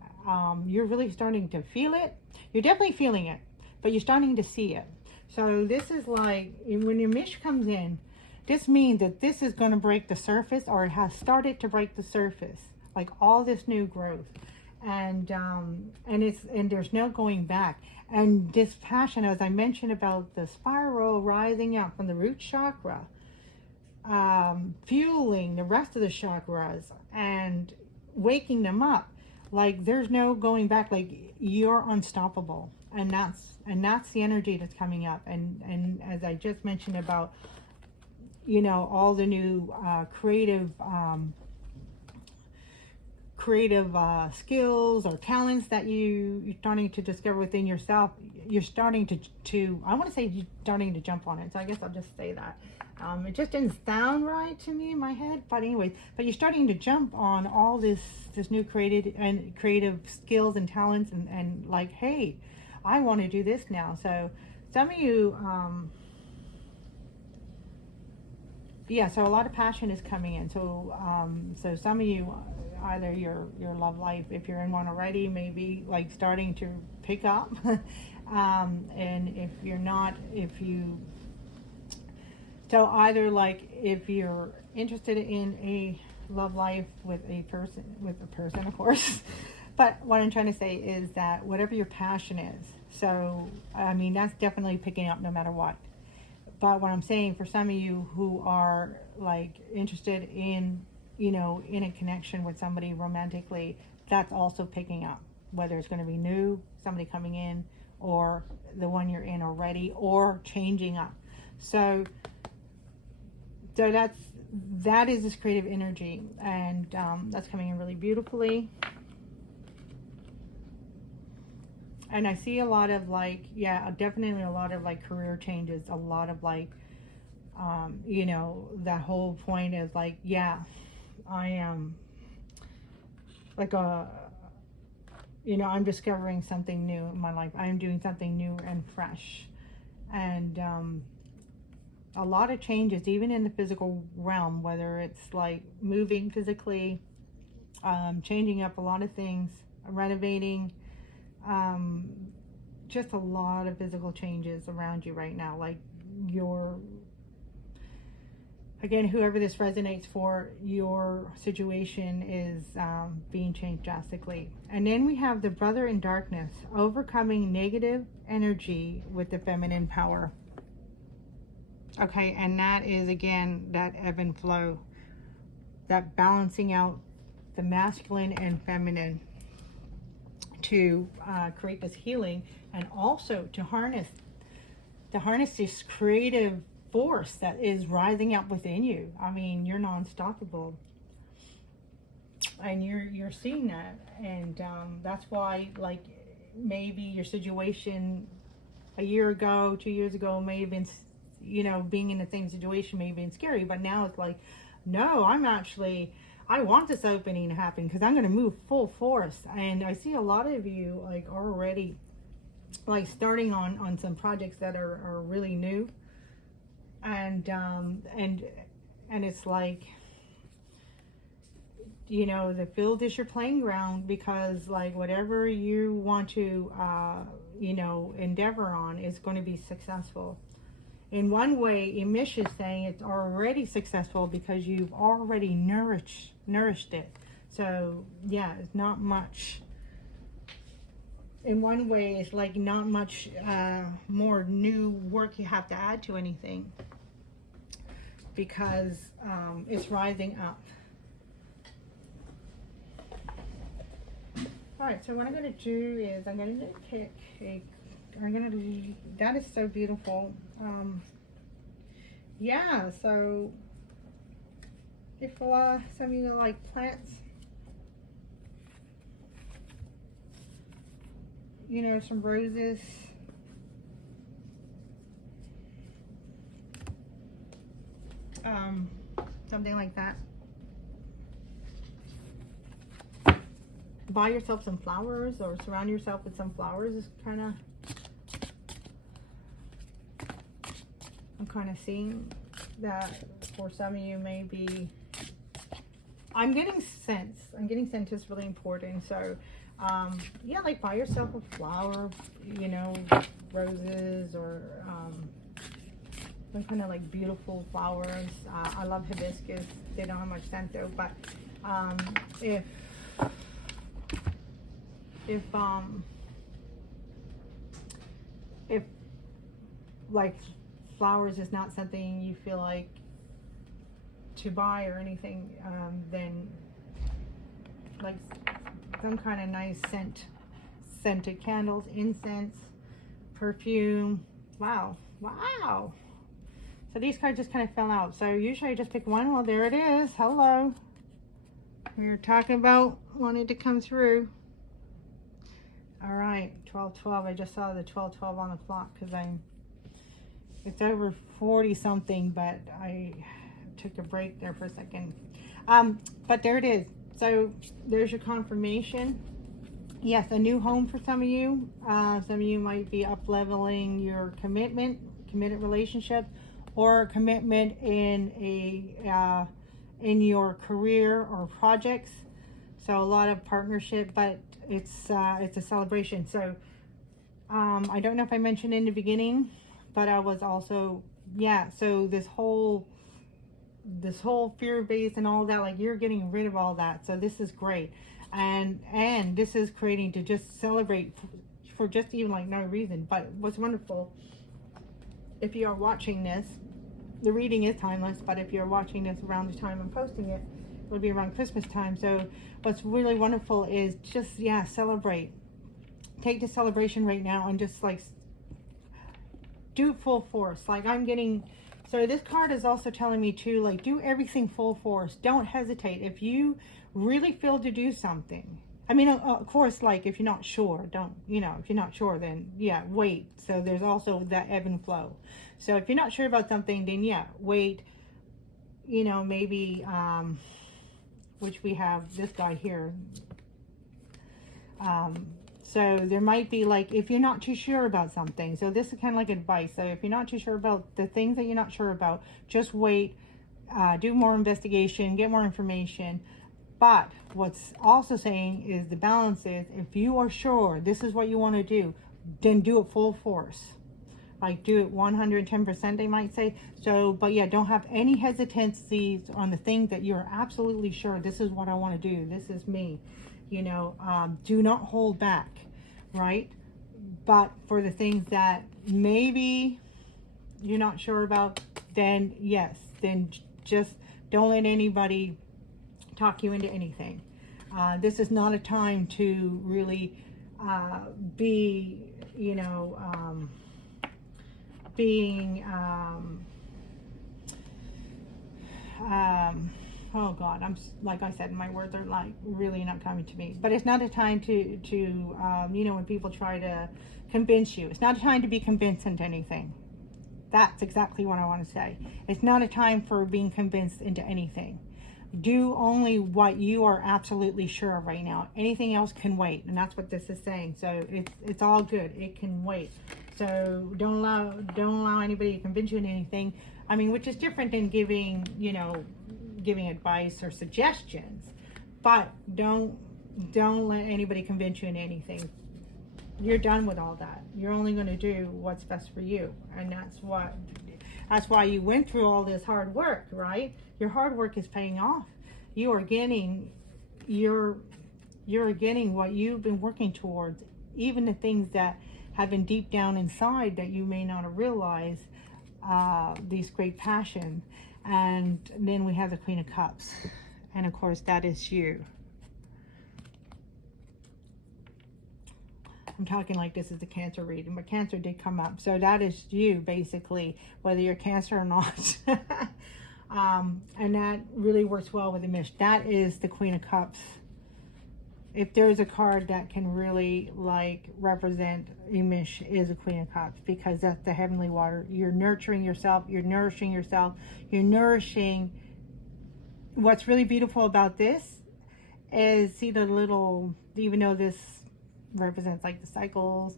You're really starting to feel it. You're definitely feeling it, but you're starting to see it. So this is like, when your Mish comes in, this means that this is going to break the surface, or it has started to break the surface, like all this new growth. And there's no going back. And this passion, as I mentioned about the spiral rising up from the root chakra, fueling the rest of the chakras and waking them up. Like there's no going back. Like you're unstoppable, and that's the energy that's coming up. And as I just mentioned about, you know, all the new creative skills or talents that you're starting to discover within yourself. You're starting to I want to say you're starting to jump on it. So I guess I'll just say that. It just didn't sound right to me in my head, but anyways, but you're starting to jump on all this new creative skills and talents, and like, hey, I want to do this now. So some of you, so a lot of passion is coming in. So so some of you, either your love life, if you're in one already, maybe like starting to pick up, and if you're not, so either like if you're interested in a love life with a person, of course. But what I'm trying to say is that whatever your passion is, so I mean that's definitely picking up no matter what. But what I'm saying, for some of you who are like interested in, you know, in a connection with somebody romantically, that's also picking up, whether it's going to be new, somebody coming in, or the one you're in already, or changing up. So that is this creative energy, and that's coming in really beautifully. And I see a lot of like, definitely a lot of like career changes, a lot of like, you know, that whole point is like, I am like you know, I'm discovering something new in my life. I'm doing something new and fresh. And a lot of changes, even in the physical realm, whether it's like moving physically, changing up a lot of things, renovating, just a lot of physical changes around you right now. Like again, whoever this resonates for, your situation is being changed drastically. And then we have the Brother in Darkness, overcoming negative energy with the feminine power. Okay, and that is, again, that ebb and flow, that balancing out the masculine and feminine to create this healing, and also to harness this creative force that is rising up within you. I mean, you're non-stoppable, and you're seeing that, and that's why, like, maybe your situation a year ago, 2 years ago, may have been, you know, being in the same situation may have been scary, but now it's like, no, I want this opening to happen, because I'm going to move full force. And I see a lot of you like already like starting on some projects that are really new, and it's like, you know, the field is your playing ground, because like whatever you want to you know, endeavor on is going to be successful. In one way, Emish is saying it's already successful because you've already nourished it. So yeah, it's not much in one way, it's like not much more new work you have to add to anything, because it's rising up. All right, so what I'm going to do is I'm going to pick that is so beautiful. Yeah, so if some of you like plants, you know, some roses, something like that. Buy yourself some flowers or surround yourself with some flowers is kind of, I'm kind of seeing that for some of you maybe, I'm getting sense is really important. So yeah, like buy yourself a flower, you know, roses or some kind of like beautiful flowers. I love hibiscus. They don't have much scent though, but if like flowers is not something you feel like to buy or anything, then like some kind of nice scented candles, incense, perfume. Wow. So these cards just kind of fell out. So usually I just pick one. Well, there it is. Hello. We were talking about wanting to come through. All right, 12:12. I just saw the 12:12 on the clock because it's over 40 something, but I took a break there for a second. But there it is. So there's your confirmation. Yes, a new home for some of you. Some of you might be up leveling your committed relationship, or commitment in your career or projects. So a lot of partnership, but it's a celebration. So I don't know if I mentioned in the beginning, but I was also, yeah, so this whole fear base and all that, like you're getting rid of all that. So this is great. And this is creating to just celebrate for just even like no reason. But what's wonderful, if you are watching this, the reading is timeless, but if you're watching this around the time I'm posting it, it will be around Christmas time. So what's really wonderful is just, yeah, celebrate. Take the celebration right now and just like do full force. Like I'm getting, so this card is also telling me to like do everything full force. Don't hesitate. If you really feel to do something, I mean, of course, like if you're not sure, don't, you know, if you're not sure, then yeah, wait. So there's also that ebb and flow. So if you're not sure about something, then yeah, wait, you know, maybe, which we have this guy here. So there might be like, if you're not too sure about something, so this is kind of like advice. So if you're not too sure about the things that you're not sure about, just wait, do more investigation, get more information. But what's also saying is the balance is, if you are sure this is what you want to do, then do it full force. Like do it 110%, they might say. So, but yeah, don't have any hesitancies on the thing that you're absolutely sure, this is what I want to do, this is me. You know, do not hold back, right? But for the things that maybe you're not sure about, then yes, then just don't let anybody talk you into anything. This is not a time to really be, you know, oh God, like I said, my words are like really not coming to me. But it's not a time to you know, when people try to convince you, it's not a time to be convinced into anything. That's exactly what I want to say. It's not a time for being convinced into anything. Do only what you are absolutely sure of right now. Anything else can wait, and that's what this is saying. So it's all good. It can wait. So don't allow anybody to convince you in anything. I mean, which is different than giving, you know, giving advice or suggestions. But don't let anybody convince you in anything. You're done with all that. You're only going to do what's best for you, and that's why you went through all this hard work, right? Your hard work is paying off. You are getting, you're getting what you've been working towards even the things that have been deep down inside that you may not have realized, these great passion. And then we have the Queen of Cups, and of course that is you. I'm talking like this is the Cancer reading, but Cancer did come up. So that is you, basically, whether you're Cancer or not. And that really works well with the Mish. That is the Queen of Cups. If there's a card that can really like represent Emish, is a Queen of Cups, because that's the heavenly water. You're nurturing yourself. You're nourishing yourself. You're nourishing. What's really beautiful about this is, see the little, even though this represents like the cycles,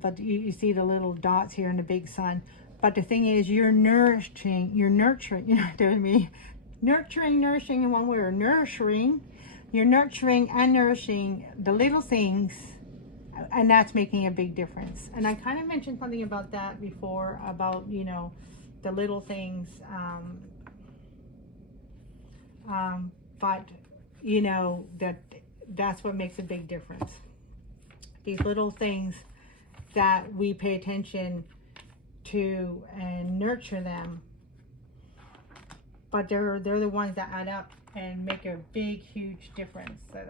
but you see the little dots here in the big sun. But the thing is, you're nurturing, you know what I mean? Nourishing in one word, nurturing. You're nurturing and nourishing the little things, and that's making a big difference. And I kind of mentioned something about that before, about, you know, the little things, but you know, that's what makes a big difference. These little things that we pay attention to and nurture them, but they're the ones that add up and make a big, huge difference. So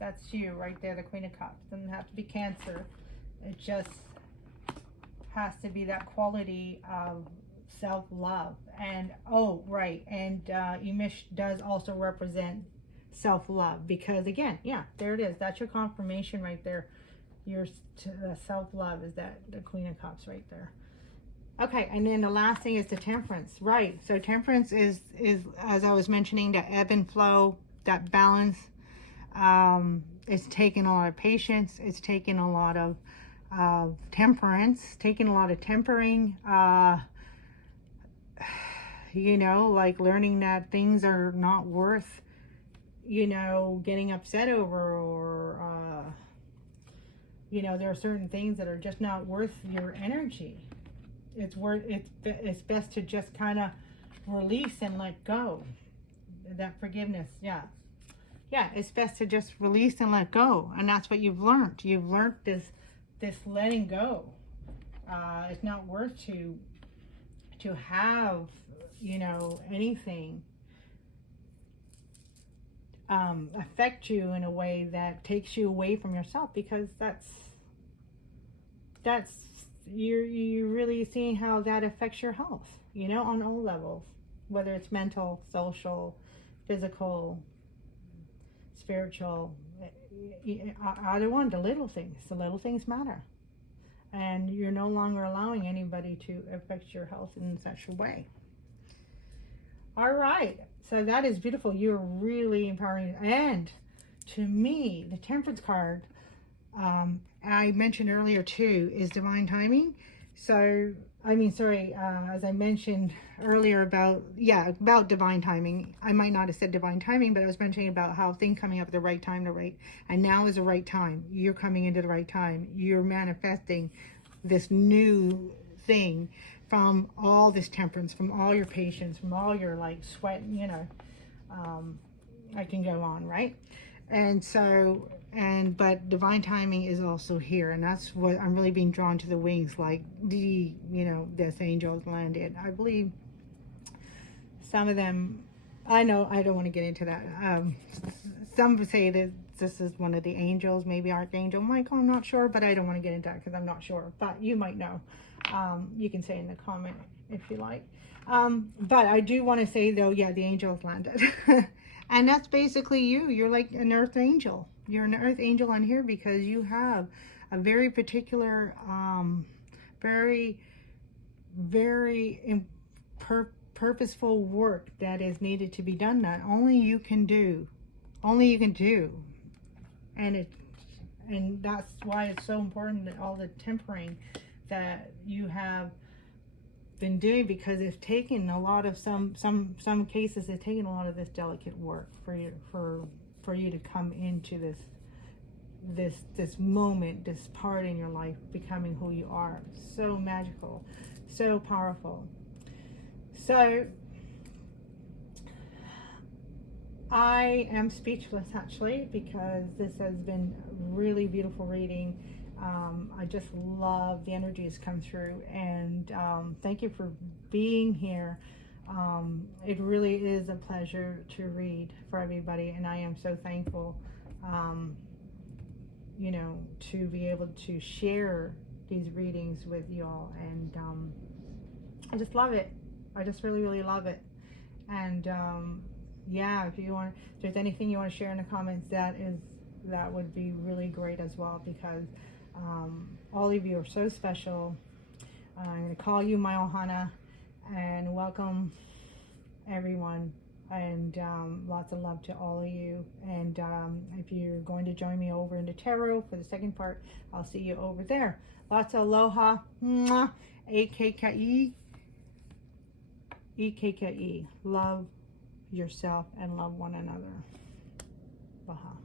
that's you right there, the Queen of Cups. Doesn't have to be Cancer. It just has to be that quality of self-love. And oh, right, and Emish does also represent self-love, because again, yeah, there it is. That's your confirmation right there. Your self-love is that the Queen of Cups right there. Okay, and then the last thing is the Temperance, right? So Temperance is as I was mentioning, the ebb and flow, that balance. It's taking a lot of patience. It's taking a lot of temperance, taking a lot of tempering. You know, like learning that things are not worth, you know, getting upset over, or you know, there are certain things that are just not worth your energy. It's best to just kind of release and let go. That forgiveness, yeah, it's best to just release and let go. And that's what you've learned. You've learned this letting go. It's not worth to have, you know, anything affect you in a way that takes you away from yourself, because that's you're really seeing how that affects your health, you know, on all levels, whether it's mental, social, physical, spiritual, either one. The little things matter, and you're no longer allowing anybody to affect your health in such a way. All right, so that is beautiful. You're really empowering. And to me, the Temperance card, I mentioned earlier too, is divine timing. So, I mean, sorry, as I mentioned earlier about divine timing. I might not have said divine timing, but I was mentioning about how things coming up at the right time, and now is the right time. You're coming into the right time. You're manifesting this new thing from all this temperance, from all your patience, from all your like sweat, you know, I can go on, right? And so, but divine timing is also here, and that's what I'm really being drawn to, the wings, like you know, this angels landed. I believe some of them, I know I don't want to get into that. Some say that this is one of the angels, maybe Archangel Michael, I'm not sure, but I don't want to get into that because I'm not sure, but you might know. You can say in the comment if you like. But I do want to say though, yeah, the angels landed. And that's basically you. You're like an earth angel. You're an earth angel on here because you have a very particular, very purposeful work that is needed to be done that only you can do. Only you can do. And that's why it's so important that all the tempering that you have been doing, because it's taken a lot of some cases, it's taken a lot of this delicate work for you to come into this moment, this part in your life, becoming who you are. So magical, so powerful. So I am speechless actually, because this has been a really beautiful reading. I just love the energies come through, and thank you for being here. It really is a pleasure to read for everybody, and I am so thankful, you know, to be able to share these readings with you all, and I just love it. I just really, really love it. And yeah, if you want, if there's anything you want to share in the comments, that would be really great as well, because all of you are so special. I'm going to call you my Ohana, and welcome everyone, and lots of love to all of you. And if you're going to join me over in the tarot for the second part, I'll see you over there. Lots of aloha. Mwah. AKKE. EKKE. Love yourself and love one another. Baha.